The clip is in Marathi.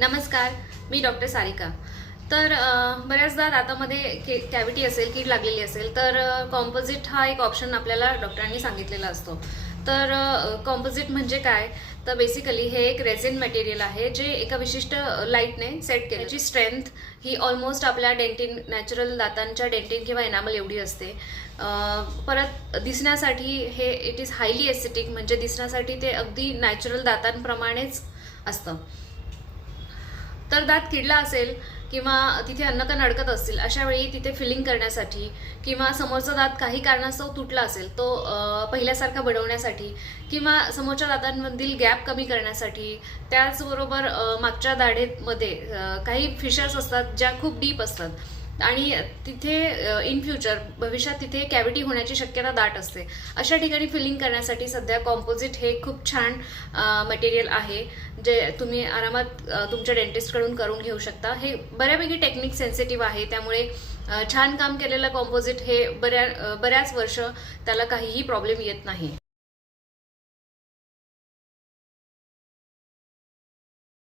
नमस्कार, मी डॉक्टर सारिका. तर बऱ्याचदा दातामध्ये कॅव्हिटी असेल, कीड लागलेली असेल, तर कॉम्पोजिट हा एक ऑप्शन आपल्याला डॉक्टरांनी सांगितलेला असतो. तर कॉम्पोजिट म्हणजे काय? तर बेसिकली हे एक रेझिन मटेरियल आहे, जे एका विशिष्ट लाईटने सेट केलं. त्याची स्ट्रेंथ ही ऑलमोस्ट आपल्या डेंटिन नॅचरल दातांच्या डेंटिन किंवा एनामल एवढी असते. परत दिसण्यासाठी हे इट इज हायली एस्थेटिक, म्हणजे दिसण्यासाठी ते अगदी नॅचरल दातांप्रमाणेच असतं. तर दात किडला असेल किंवा तिथे अन्नकण अडकत असतील, अशा वेळी तिथे फिलिंग करण्यासाठी किंवा समोरचा दात काही कारणास्तव तुटला असेल, तो पहिल्यासारखा बनवण्यासाठी किंवा समोरच्या दातांमधील गॅप कमी करण्यासाठी, त्याचबरोबर मागच्या दाढेमध्ये काही फिशर्स असतात ज्या खूप डीप असतात आणि तिथे इन फ्युचर भविष्यात तिथे कॅव्हिटी होण्याची शक्यता दाट असते. अशा ठिकाणी फिलिंग करण्यासाठी सध्या कॉम्पोजिट हे खूप छान मटेरियल आहे, जे तुम्ही आरामात तुमच्या डेंटिस्टकडून करून घेऊ शकता. हे बऱ्यापैकी टेक्निक सेन्सिटिव्ह आहे, त्यामुळे छान काम केलेलं कॉम्पोजिट हे बऱ्याच वर्ष त्याला काहीही प्रॉब्लेम येत नाही.